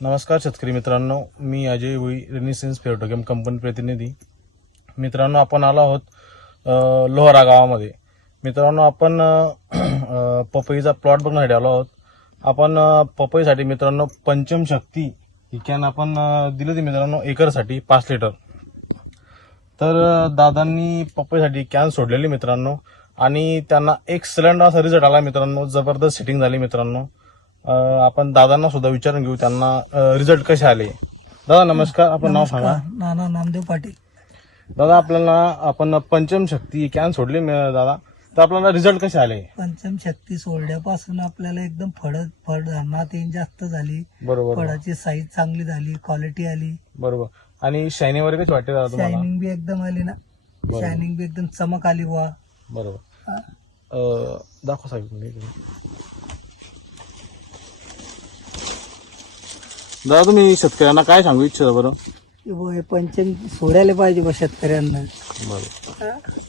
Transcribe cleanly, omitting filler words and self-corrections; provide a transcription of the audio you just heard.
नमस्कार शेतकरी मित्रांनो, मी अजय भोई, रेनिसेन्स फेरोटोकेम कंपनी प्रतिनिधी. मित्रांनो, आपण आलो आहोत लोहारा गावामध्ये. मित्रांनो, आपण पपईचा प्लॉट बघण्यासाठी आलो आहोत. आपण पपईसाठी मित्रांनो पंचम शक्ती ही कॅन आपण दिली होती मित्रांनो एकरसाठी 5 लिटर. तर दादांनी पपईसाठी कॅन सोडलेली मित्रांनो, आणि त्यांना एक्सलंट असा रिझल्ट आला मित्रांनो. जबरदस्त सेटिंग झाली मित्रांनो. आपण दादांना सुद्धा विचारून घेऊ त्यांना रिझल्ट कसे आले. दादा नमस्कार, आपण नाव सांगा. नाना नामदेव पाटील. दादा, आपल्याला आपण पंचम शक्ती कॅन सोडली दादा, तर आपल्याला रिझल्ट कसे आले? पंचम शक्ती सोडल्यापासून आपल्याला एकदम फळधारणा तेन जास्त झाली. बरोबर फळाची साईज चांगली झाली, क्वालिटी आली. बरोबर. आणि शायनिंग वगैरे कशी वाटते दादा तुम्हाला? शायनिंग बी एकदम आली ना. बरोबर. शायनिंग बी एकदम चमक आली बुवा. बरोबर. दाखव साहेब. दादा, तुम्ही शेतकऱ्यांना काय सांगू इच्छिता बरं? की बुवा हे पंचम सोडायला पाहिजे बा शेतकऱ्यांना. बरोबर.